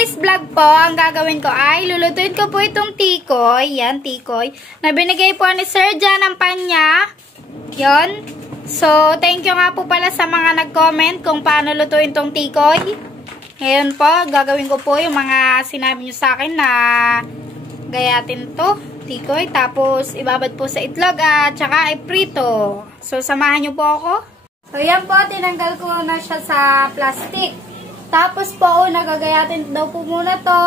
today's vlog po, ang gagawin ko ay lulutuin ko po itong tikoy. Yan, tikoy. Na binigay po ni Sir Jan ang panya. Yon. So, thank you nga po pala sa mga nag-comment kung paano lutuin itong tikoy. Ngayon po, gagawin ko po yung mga sinabi nyo sa akin na gayatin to, tikoy. Tapos, ibabad po sa itlog at saka iprito. So, samahan nyo po ako. So, yan po, tinanggal ko na siya sa plastic. Tapos po, nagagayatin daw po muna to.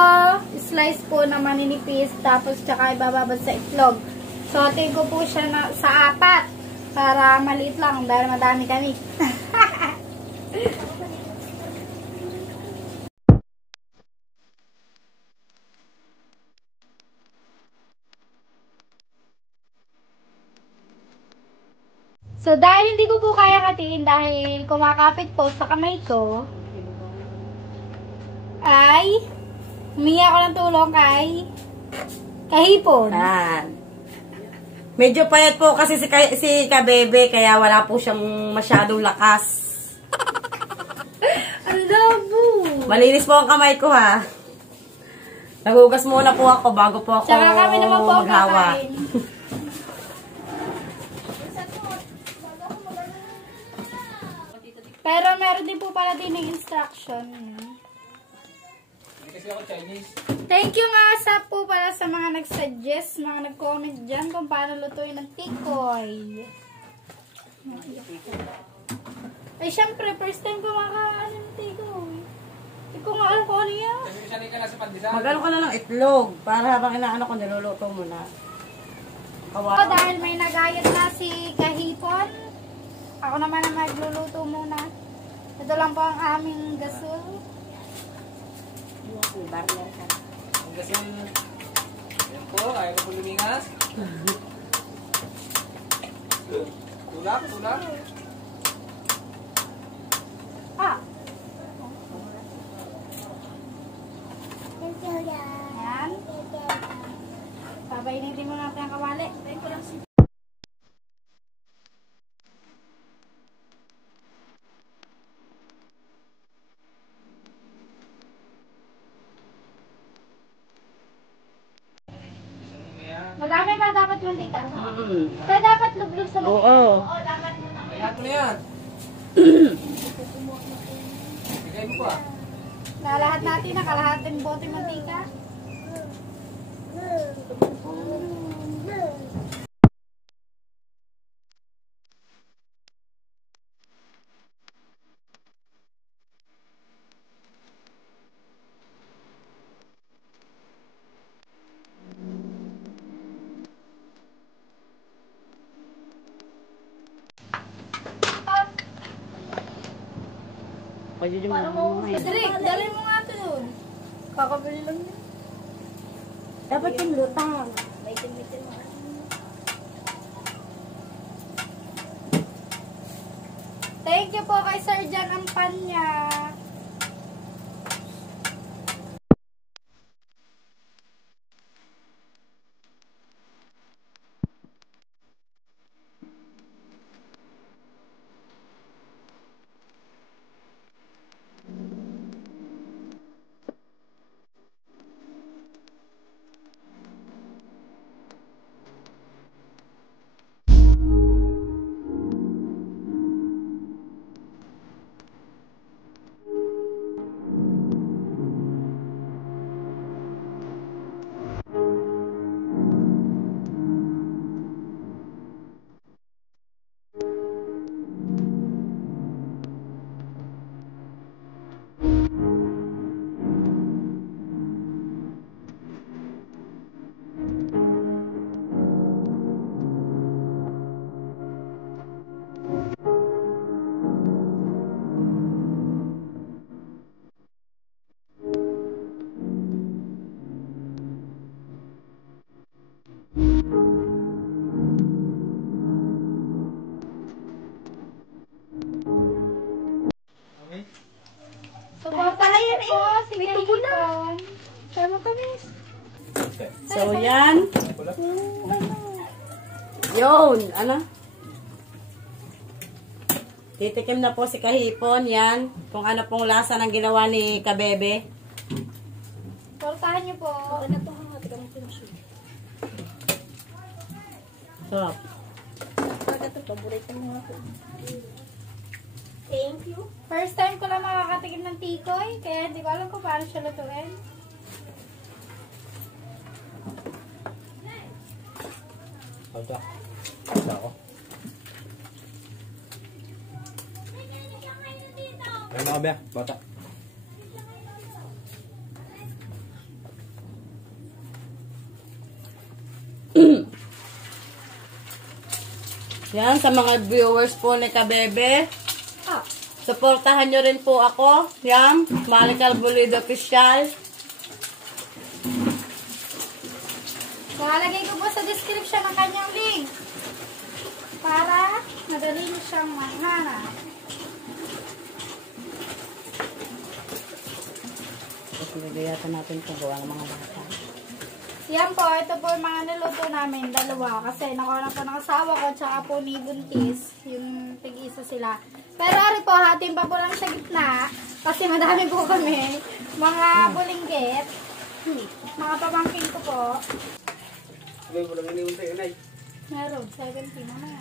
Slice po na maninipis. Tapos, tsaka ibababad sa itlog. So, atin ko po siya na, sa 4. Para maliit lang. Dahil madami kami. So, dahil hindi ko po kaya katiin dahil kumakapit po sa kamay ko, ay humingi ako ng tulong kay Kahipon. Medyo payat po kasi si Kabebe, kaya wala po siyang masyadong lakas. Ang labo! Malinis po ang kamay ko, ha. Nagugas muna po ako bago po ako Tsaka kami naman po maghawa. Pero meron din po pala din ng instruction. Kasi ako Chinese. Thank you nga sa po pala sa mga nag-suggest, mga nag-comment dyan kung paano lutuin ng tikoy. Ay, syempre, first time ko makaano ng tikoy. Hindi ko nga alam kung ano yan. Sanay ka na sa pandesal. Mag-ano ka na ng itlog para habang inaano ko niluluto mo na. So, dahil may nagayat na si Kahipon, ako naman ang magluluto muna. Ito lang po ang aming gasol. Ang gasol. Yan po, ayaw ko lumingas. Tulak, tulak. Ah! Ayan. Papainitin mo natin ang kawali. Tayo ko lang si... Madami pa dapat yung dito. Kaya dapat lublog sa mga. Oo. Dapat mo na. Kaya na yan. Bigay mo pa. Lahat natin, nakalahating bote mantika. Dali mo nga ito doon. Kakabili lang yun. Dapat yung lutang. Thank you po kay Sir Jan ang panya. Suporta na yan po si Kahipon. Sama kami. So, yan. Yun. Ano? Titikim na po si Kahipon, yan. Kung ano pong lasa ng ginawa ni Kabebe. Portahan niyo po. Ano to ha? Tika mo pinasyon. Sarap. Ito, paborito mo ako. Thank you. First time ko lang makakatikim ng tikoy, kaya hindi ko alam kung paano siya lutuin. Ito. Ito ako. Ay mga be, bata. Yan, sa mga viewers po ni Kabebe. Suportahan nyo rin po ako. Yan, Maricar Bulido Official. Lalagay ko po sa description ang kanyang link para madali mo siyang mahanap. Nagayatan natin ito gawa ng mga bata. Yan po, ito po yung mga niluto namin, dalawa. Kasi nakuha na po ng asawa ko, tsaka po ni Buntis, yung tig-isa sila. Pero ari po, hatiin pa po lang sa gitna, kasi madami po kami, mga bulinggit, mga pamangkin ko po. Sabi mo lang iniwan sa'yo, Nay. Meron, 70 na.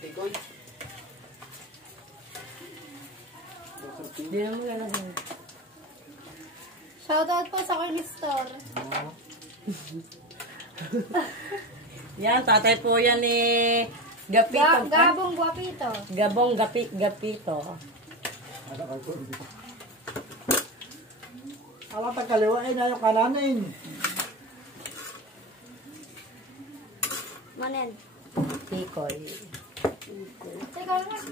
Tikoy. Hindi na mo lalagay. Shoutout po sa Corny Store. Yan, tatay po yan ni Gapito. Gabong Guapito. Gabong Gapito. Awa pagkaliwa ay na yung kananin. Manen. Tikoy. Teka lang.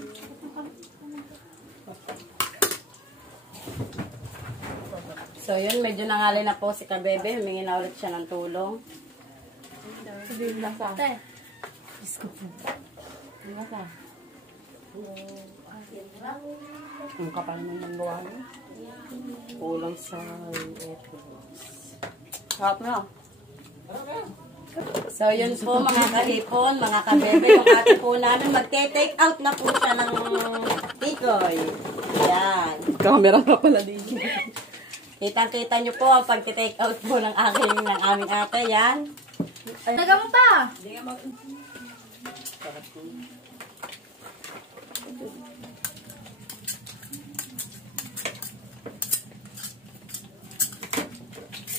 So yun, medyo nangali na po si Kabebe. Humingi na ulit siya ng tulong. Te. Ang kapal mo ng gawa niya. Kulang sa ethos. Hot na. So yun po mga kahipon, mga kabebe, yung ate po namin magte-take out na po siya ng tikoy. Yan. Camera ka pala dito. Kitang-kita nyo po ang pag-take out po ng aming ate. Yan. Taga mo pa.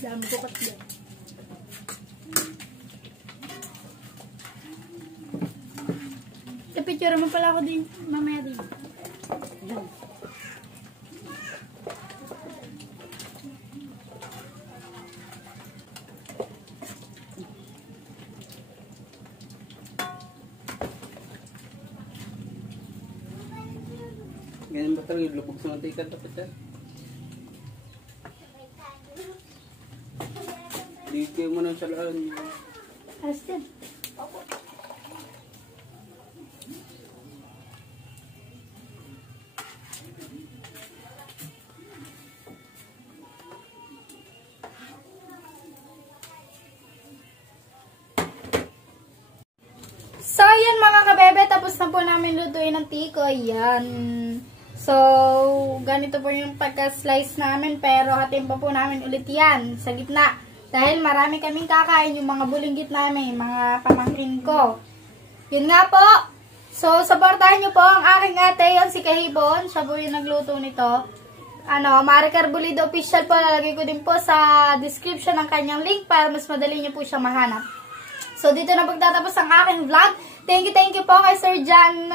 Dami ko katlo. Picture mo pala ako din, mamaya din. Ganyan ba talaga yung lubog sa mantika dapat yan? Dito mo na sa laan. Astin. So, yan mga kabebe, tapos na po namin lutuin ng tikoy. Yan. So, ganito po yung pagka-slice namin, pero hatiin pa po namin ulit yan sa gitna. Dahil marami kaming kakain yung mga bulinggit namin, mga pamangkin ko. Yun nga po. So, supportahan nyo po ang aking ate, yun si Kahibon. Siya po yung nagluto nito. Maricar Bulido Official po. Lalagay ko din po sa description ng kanyang link para mas madali nyo po siya mahanap. So, dito na pagtatapos ang aking vlog. Thank you po kay Sir John.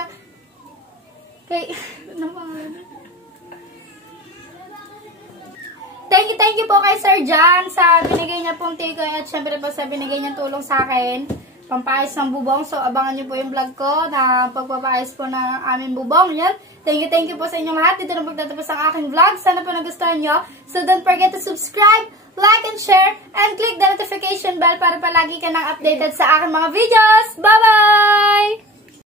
Thank you po kay Sir John sa binigay niya pong tikoy at syempre po sa binigay niya tulong sa akin. Pampaayos ng bubong. So, abangan niyo po yung vlog ko na pagpapaayos po ng aming bubong. Yan. Thank you po sa inyong lahat. Dito na pagtatapos ang aking vlog. Sana po nagustuhan nyo. So, don't forget to subscribe, like, and share, and click the notification bell para palagi ka nang updated sa aking mga videos. Bye-bye!